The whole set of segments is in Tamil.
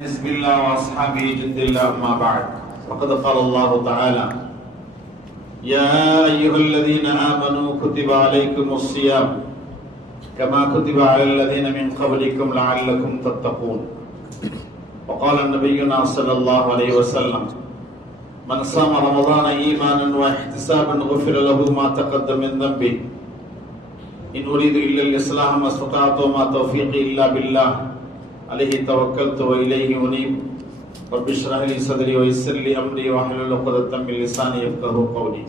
بسم الله واصحابه جند الله اما بعد فقد قال الله تعالى يا ايها الذين امنوا كتب عليكم الصيام كما كتب على الذين من قبلكم لعلكم تتقون وقال نبينا صلى الله عليه وسلم من صام رمضان ايمانا واحتسابا غفر له ما تقدم من ذنبه ان اريد الا الاصلاح ما استطعت وما توفيقي الا بالله عليه توكلت واليه انيب رب اشرح لي صدري ويسر لي امري واحلل عقدة من لساني يفقهوا قولي.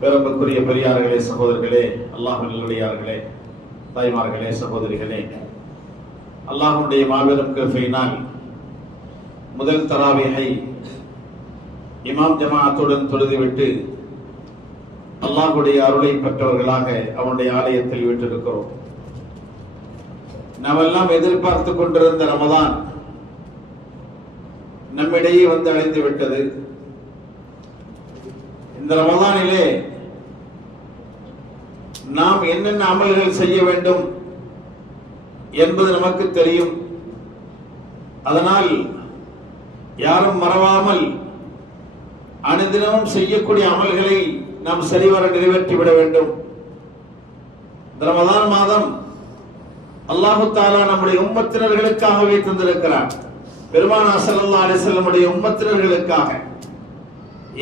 பெருமதிக்குரிய பெரியார்களே, சகோதரர்களே, அல்லாஹ்வின் நல்லடியார்களே, தாய்மார்களே, சகோதரிகளே, அல்லாஹ்வுடைய மாபெரும் கிருபையினால் முதல் தராவீஹை இமாம் ஜமாஅத்துடன் தொழுதுவிட்டு அல்லாஹ்வுடைய அருளை பெற்றவர்களாக அவனுடைய ஆலயத்தில் விட்டிருக்கிறோம். நாமெல்லாம் எதிர்பார்த்து கொண்டிருந்த ரமதான் நம்மிடையே வந்து அடைந்து விட்டது. இந்த ரமதானிலே நாம் என்னென்ன அமல்கள் செய்ய வேண்டும் என்பது நமக்கு தெரியும். அதனால் யாரும் மறவாமல் அனுதினமும் செய்யக்கூடிய அமல்களை நாம் சரிவர நிறைவேற்றிவிட வேண்டும். இந்த ரமதான் மாதம் அல்லாஹு தஆலா நம்முடைய உம்மத்தினர்களுக்காகவே தந்திருக்கிறார். பெருமானார் ஸல்லல்லாஹு அலைஹி வஸல்லம் உடைய உம்மத்தினர்களுக்காக.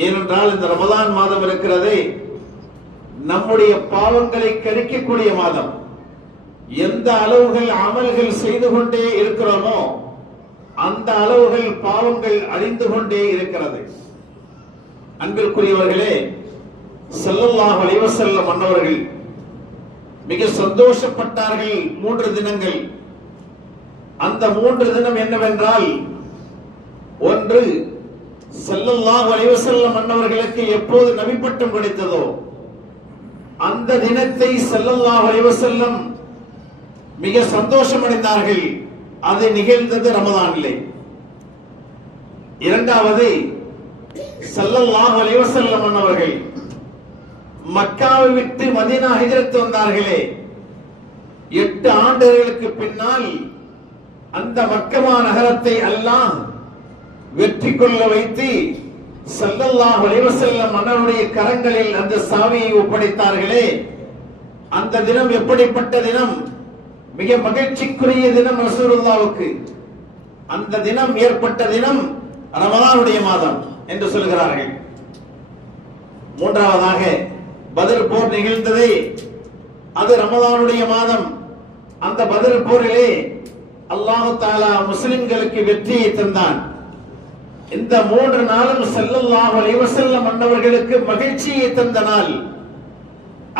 ஏனென்றால் இந்த ரமதான் மாதம் இருக்கிறதே நம்முடைய பாவங்களை கழிக்கக்கூடிய மாதம். எந்த அளவுகள் அமல்கள் செய்து கொண்டே இருக்கிறோமோ அந்த அளவுகள் பாவங்கள் அழிந்து கொண்டே இருக்கிறது. அன்பிற்குரியவர்களே, ஸல்லல்லாஹு அலைஹி வஸல்லம் அன்னவர்கள் மிக சந்தோஷப்பட்டார்கள் 3 தினங்கள். அந்த 3 தினம் என்னவென்றால், ஒன்று, ஸல்லல்லாஹு அலைஹி வஸல்லம் அன்னவர்களுக்கு எப்போது நபி பட்டம் கிடைத்ததோ அந்த தினத்தை ஸல்லல்லாஹு அலைஹி வஸல்லம் மிக சந்தோஷம் அடைந்தார்கள். அது நிகழ்ந்தது ரமதானிலே. இரண்டாவது, ஸல்லல்லாஹு அலைஹி வஸல்லம் அன்னவர்கள் மக்காவை விட்டு மதீனா ஹிஜ்ரத் வந்தார்களே, 8 ஆண்டுகளுக்கு பின்னால் அந்த மக்கமா நகரத்தை அல்லாஹ் வெற்றி கொள்ள வைத்து ஸல்லல்லாஹு அலைஹி வஸல்லம் அன்னவருடைய கரங்களில் அந்த சாவியை ஒப்படைத்தார்களே, அந்த தினம் எப்படிப்பட்ட தினம்! மிக மகிழ்ச்சிக்குரிய தினம் ரசூலுல்லாஹ்வுக்கு. அந்த தினம் ஏற்பட்ட தினம் ரமதானுடைய மாதம் என்று சொல்கிறார்கள். மூன்றாவதாக, பத்ர் போர் நிகழ்ந்ததே அது ரமதானுடைய மாதம். அந்த பத்ர் போரிலே அல்லாஹ் தஆலா முஸ்லிம்களுக்கு வெற்றியை தந்தான். இந்த 3 நாளும் ஸல்லல்லாஹு அலைஹி வஸல்லம் அன்னவர்களுக்கு மகிழ்ச்சியை தந்த நாள்.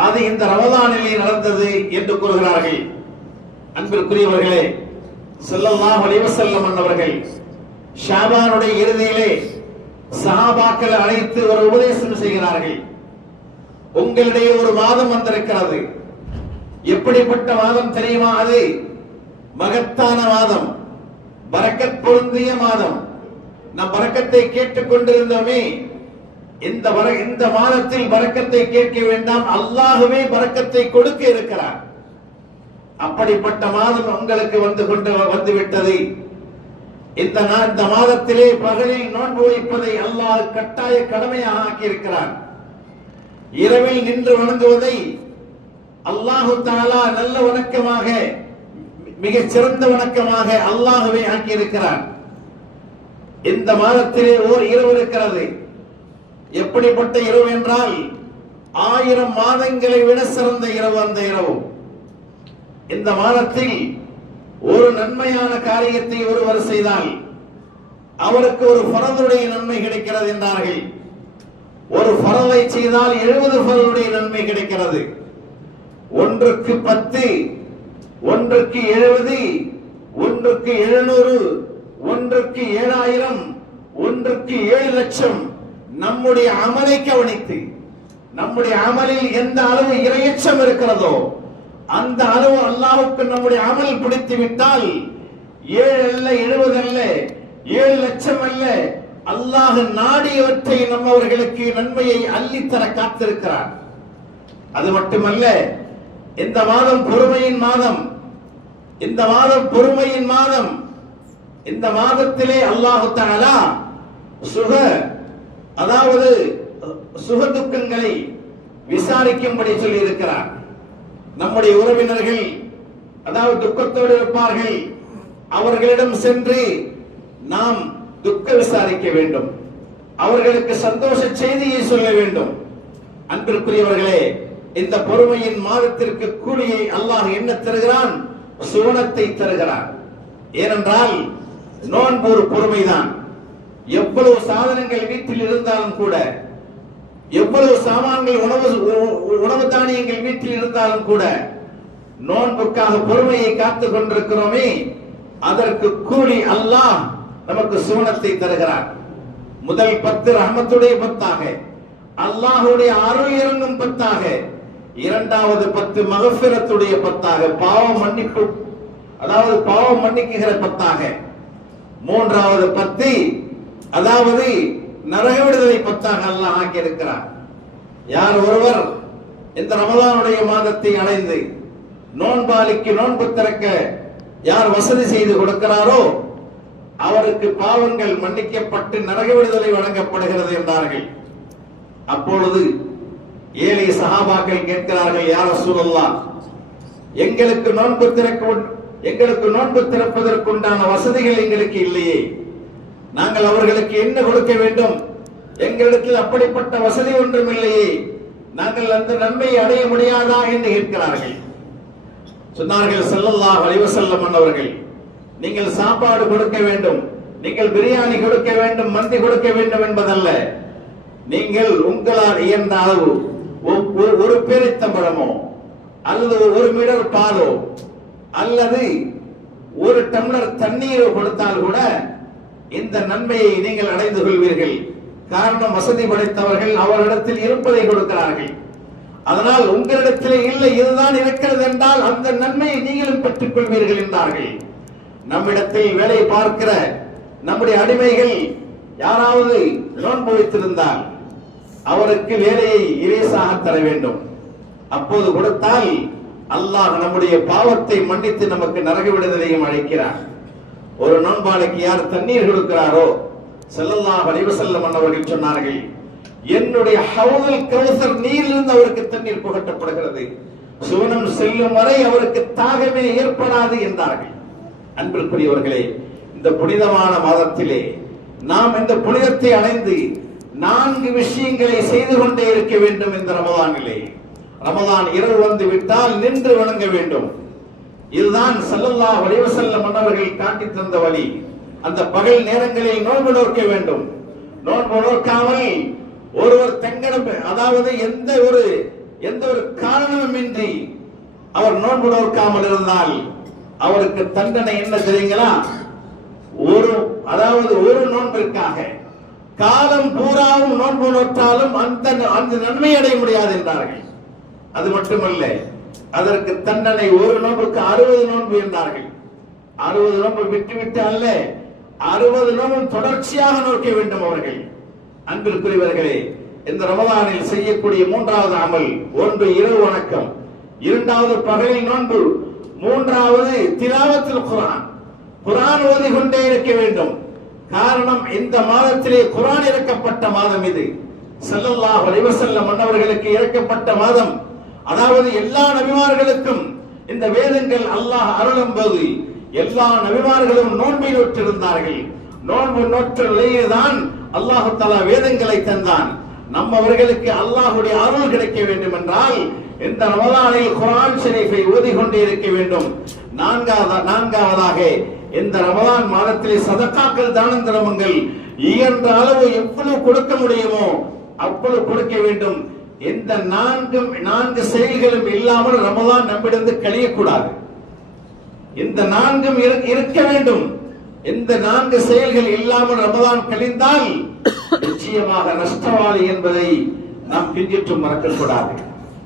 அது இந்த ரமதானிலே நடந்தது என்று கூறுகிறார்கள். அன்பிற்குரியவர்களே, ஸல்லல்லாஹு அலைஹி வஸல்லம் அன்னவர்கள் ஷாபானுடைய இறுதியிலே சஹாபாக்களை அழைத்து ஒரு உபதேசம் செய்கிறார்கள். உங்களிடையே ஒரு மாதம் வந்திருக்கிறது. எப்படிப்பட்ட மாதம் தெரியுமா? அது மகத்தான மாதம், பரக்கத் பொருந்திய மாதம். நம் பரக்கத்தை கேட்டுக் கொண்டிருந்தோமே, இந்த மாதத்தில் பரக்கத்தை கேட்க வேண்டாம், அல்லாஹ்வே பரக்கத்தை கொடுக்க இருக்கிறார். அப்படிப்பட்ட மாதம் உங்களுக்கு வந்துவிட்டது. இந்த மாதத்திலே பகலில் நோன்பு வைப்பதை அல்லாஹ் கட்டாய கடமையாக ஆக்கியிருக்கிறார். இரவில் நின்று வணங்குவதை அல்லாஹு தஆலா நல்ல வணக்கமாக, மிகச் சிறந்த வணக்கமாக அல்லாஹ்வே ஆக்கியிருக்கிறார். இந்த மாதத்திலே ஓர் இரவு இருக்கிறது. எப்படிப்பட்ட இரவு என்றால் 1000 மாதங்களை விட சிறந்த இரவு அந்த இரவு. இந்த மாதத்தில் ஒரு நன்மையான காரியத்தை ஒருவர் செய்தால் அவருக்கு ஒரு ஃபரதுடைய நன்மை கிடைக்கிறது என்றார்கள். ஒரு ஃபரதை செய்தால் 70 ஃபரதுடைய நன்மை கிடைக்கிறது. ஒன்றுக்கு 10, ஒன்றுக்கு 70, ஒன்றுக்கு 700, ஒன்றுக்கு 7000, ஒன்றுக்கு 7 லட்சம். நம்முடைய அமலை கவனித்து, நம்முடைய அமலில் எந்த அளவு இரையச்சம் இருக்கிறதோ அந்த அளவு அல்லாஹ்வுக்கு நம்முடைய அமல் பிடித்து விட்டால் 7 அல்ல, 70 அல்ல, 7 லட்சம் அல்ல, அல்லாஹ் நாடியவற்றை நம்மவர்களுக்கு நன்மையை அள்ளித்தர காத்திருக்கிறார். அது மட்டுமல்ல, இந்த மாதம் பொறுமையின் மாதம். இந்த மாதம் பொறுமையின் மாதம். இந்த மாதத்திலே அல்லாஹ் தஆலா அதாவது சுக துக்கங்களை விசாரிக்கும்படி சொல்லி இருக்கிறார். நம்முடைய உறவினர்கள் அதாவது துக்கத்தோடு இருப்பார்கள், அவர்களிடம் சென்று நாம் துக்க விசாரிக்க வேண்டும், அவர்களுக்கு சந்தோஷ செய்தியை சொல்ல வேண்டும். அன்பிற்குரியவர்களே, இந்த பொறுமையின் மாதத்திற்கு கூலியை அல்லாஹ் என்ன தருகிறான்? சுவனத்தை தருகிறான். ஏனென்றால் நோன்பு ஒரு பொறுமைதான். எவ்வளவு சாதனங்கள் வீட்டில் இருந்தாலும் கூட, எவ்வளவு சாமான்கள் உணவு தானியங்கள் வீட்டில் இருந்தாலும் கூட, நோன்புக்காக பொறுமையை காத்துக் கொண்டிருக்கிறோமே, அதற்கு கூலி அல்லாஹ் நமக்கு சுவனத்தை தருகிறார். முதல் 10 ரஹ்மத்துடைய 10ஆக, அல்லாஹ்வுடைய அருள் இறங்கும் 10ஆக, இரண்டாவது 10 மகஃபிரத்துடைய 10ஆக, பாவம் மன்னிப்பு அதாவது பாவம் மன்னிக்குகிற 10ஆக, மூன்றாவது 10 அதாவது நரக விடுதலை 10ஆக அல்லாஹ் ஆக்கி இருக்கிறார். யார் ஒருவர் இந்த ரமலானுடைய மாதத்தை அடைந்து நோன்பாளிக்கு நோன்பு திறக்க யார் வசதி செய்து கொடுக்கிறாரோ அவருக்கு பாவங்கள் மன்னிக்கப்பட்டு நரக விடுதலை வழங்கப்படுகிறது என்றார்கள். அப்பொழுது ஏழை சஹாபாக்கள் கேட்கிறார்கள், யா ரசூலல்லாஹ், எங்களுக்கு நோன்பு திறப்பதற்குண்டான வசதிகள் எங்களுக்கு இல்லையே, நாங்கள் அவர்களுக்கு என்ன கொடுக்க வேண்டும்? எங்களிடத்தில் அப்படிப்பட்ட வசதி ஒன்றும் இல்லையே, நாங்கள் அந்த நன்மையை அடைய முடியாதா என்று கேட்கிறார்கள். சொன்னார்கள் ஸல்லல்லாஹு அலைஹி வஸல்லம் அவர்கள், நீங்கள் சாப்பாடு கொடுக்க வேண்டும், நீங்கள் பிரியாணி கொடுக்க வேண்டும், மந்தி கொடுக்க வேண்டும் என்பதல்ல, நீங்கள் உங்களால் இயன்ற அளவு ஒரு பேரித்தம்பழமோ அல்லது 1 மீட்டர் பாலோ அல்லது 1 டம்ளர் தண்ணீரோ கொடுத்தால் கூட இந்த நன்மையை நீங்கள் அடைந்து கொள்வீர்கள். காரணம், வசதி படைத்தவர்கள் அவரிடத்தில் இருப்பதை கொடுக்கிறார்கள். அதனால் உங்களிடத்திலே இல்லை, இதுதான் இருக்கிறது என்றால் அந்த நன்மையை நீங்களும் பெற்றுக் கொள்வீர்கள் என்றார்கள். நம்மிடத்தில் வேலை பார்க்கிற நம்முடைய அடிமைகள் யாராவது நோன்பு வைத்திருந்தால் அவருக்கு வேலையை இலேசாக தர வேண்டும். அப்போது கொடுத்தால் அல்லாஹ் நம்முடைய பாவத்தை மன்னித்து நமக்கு நரக விடுதலையும் அழைக்கிறார். ஒரு நோன்பாளிக்கு யார் தண்ணீர் கொடுக்கிறாரோ, ஸல்லல்லாஹு அலைஹி வஸல்லம் அவர்கள் சொன்னார்கள், என்னுடைய ஹவுதுல் கௌசர் நீரிலிருந்து அவருக்கு தண்ணீர் புகட்டப்படுகிறது, சுவனம் செல்லும் வரை அவருக்கு தாகமே ஏற்படாது என்றார்கள். அன்பிற்குரியவர்களே, இந்த புனிதமான மாதத்திலே நாம் இந்த புனிதத்தை அடைந்து 4 விஷயங்களை செய்து கொண்டே இருக்க வேண்டும். இந்த ரமலானிலே, ரமலான் இரவு வந்து விட்டால் நின்று வணங்க வேண்டும். இதுதான் ஸல்லல்லாஹு அலைஹி வஸல்லம் அவர்கள் காட்டி தந்த வழி. அந்த பகல் நேரங்களில் நோன்பு நோக்க வேண்டும். நோன்பு நோக்காமல் ஒருவர் அதாவது எந்த ஒரு காரணமின்றி அவர் நோன்பு நோக்காமல் இருந்தால் அவருக்கு தண்டனை என்ன தெரியுங்களா? ஒரு நோன்பிற்காக காலம் பூராவும் நோன்பு நோற்றாலும் அந்த நன்மை அடைய முடியாது என்றார்கள். அது மட்டுமல்ல, அதற்கு தண்டனை ஒரு நோன்புக்கு 60 நோன்பு என்றார்கள். 60 நோன்பு விட்டு அல்ல, 60 நோன்பு தொடர்ச்சியாக நோக்க வேண்டும் அவர்கள். அன்பிற்குரியவர்களே, இந்த ரமலானில் செய்யக்கூடிய 3வது அமல், 1 இரவு வணக்கம், 2வது பகலில் நோன்பு, 3வது திலாவத்துல் குர்ஆன், குர்ஆன் ஓதிக்கொண்டே இருக்க வேண்டும். காரணம், இந்த மாதத்திலே குர்ஆன் இறக்கப்பட்ட மாதம் இது. ஸல்லல்லாஹு அலைஹி வஸல்லம் அவர்களுக்கு இறக்கப்பட்ட மாதம். அதாவது எல்லா நபிமார்களுக்கும் இந்த வேதங்கள் அல்லாஹ் அருளும் போது எல்லா நபிமார்களும் நோன்பை நோற்றிருந்தார்கள். நோன்பு நோற்ற நிலையில்தான் அல்லாஹ் தஆலா வேதங்களை தந்தான். நம்மவர்களுக்கு அல்லாஹ்வுடைய அருள் கிடைக்க வேண்டும் என்றால் இந்த ரமலானில் குர்ஆன் ஷரீஃபை ஓதிக்கொண்டே இருக்க வேண்டும். நான்காவதாக, இந்த ரமலான் மாதத்திலே சதகாக்கள், தான தர்மங்கள் இயன்ற அளவு எவ்வளவு கொடுக்க முடியுமோ அவ்வளவு கொடுக்க வேண்டும். இந்த 4 செயல்களும் இல்லாமல் ரமலான் நம்மிடம் கழியக்கூடாது. இந்த 4ம் இருக்க வேண்டும். இந்த 4 செயல்கள் இல்லாமல் ரமலான் கழிந்தால் நிச்சயமாக நஷ்டவாளி என்பதை நாம் பின்னிட்டும் மறக்கக்கூடாது.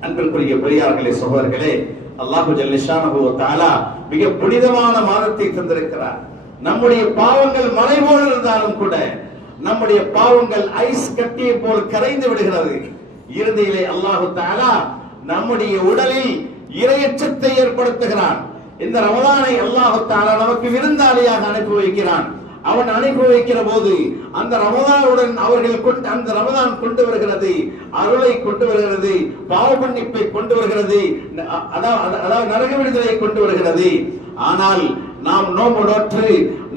அன்பிற்குரிய பெரியார்களே, சகோதரர்களே, அல்லாஹு ஜல்ல ஷானஹு வ தஆலா மிக புனிதமான மாதத்தை தந்திருக்கிறார். நம்முடைய பாவங்கள் மலை போல் இருந்தாலும் கூட நம்முடைய பாவங்கள் ஐஸ் கட்டியை போல் கரைந்து விடுகிறது. இறுதியிலே அல்லாஹு தஆலா நம்முடைய உடலில் இரையச்சத்தை ஏற்படுத்துகிறான். இந்த ரமலானை அல்லாஹ் தஆலா நமக்கு விருந்தாளியாக அனுப்பி வைக்கிறான். அவன் அனுப்பி வைக்கிற போது அந்த ரமலானுடன் அவர்கள் அந்த ரமலான் கொண்டு வருகிறது, அருளை கொண்டு வருகிறது, பாவ மன்னிப்பை கொண்டு வருகிறது, அதாவது நரக விடுதலை கொண்டு வருகிறது. ஆனால் நாம் நோன்பு நோற்று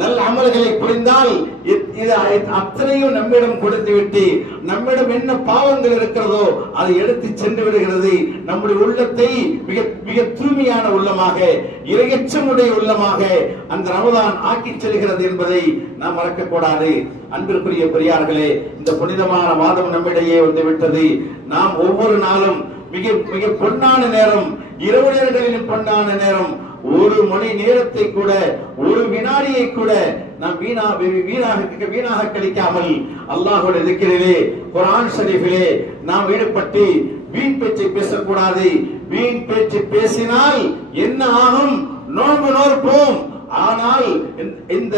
நல்ல அமல்களை புரிந்தால் அத்தனையும் நம்மிடம் கொடுத்து விட்டு நம்மிடம் என்ன பாவங்கள் இருக்கிறதோ அதை எடுத்து சென்று விடுகிறது. நம்முடைய உள்ளத்தை மிக மிக தூய்மையான உள்ளமாக, இரையச்சமுடைய உள்ளமாக அந்த ரமலான் ஆக்கி செல்கிறது என்பதை நாம் மறக்கக்கூடாது. அன்பிற்குரிய பெரியார்களே, இந்த புனிதமான மாதம் நம்மிடையே வந்து விட்டது. நாம் ஒவ்வொரு நாளும் மிக மிக பொன்னான நேரம், இரவு நேரங்களிலும் பொன்னான நேரம். ஒரு மணி நேரத்தை கூட, ஒரு வினாடியை கூட நாம் வீணாக கழிக்காமல் அல்லாஹ்வுடைய திக்ரிலே, குர்ஆன் ஷரீஃபிலே நாம் ஈடுபட்டு வீண் பேச்சை பேசக்கூடாது. வீண் பேச்சு பேசினால் என்ன ஆகும்? நோன்பு நோற்போம். ஆனால் இந்த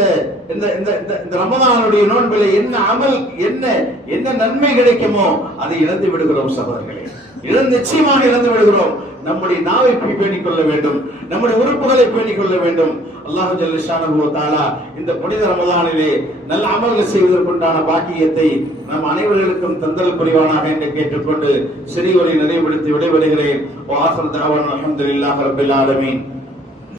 ரமலானுடைய நோன்பிலே என்ன அமல், என்ன நன்மை கிடைக்குமோ அதை இழந்து விடுகிறோம் சகோதரர்களே. நிச்சயமாக இழந்து விடுகிறோம். நம்முடைய நாவை பேணிக் கொள்ள வேண்டும், நம்முடைய உறுப்புகளை பேணிக் கொள்ள வேண்டும். அல்லாஹ் ஜல்ல ஷானஹு வ தஆலா இந்த புனித ரமலானிலே நல்ல அமல்கள் செய்வதற்குண்டான பாக்கியத்தை நம் அனைவர்களுக்கும் தந்தல் புரிவானாக என்று கேட்டுக்கொண்டு சிறிய நிறைவுபடுத்தி விடைபெறுகிறேன். வ ஆகிரு தஅவானா அல்ஹம்துலில்லாஹி ரப்பில் ஆலமீன்.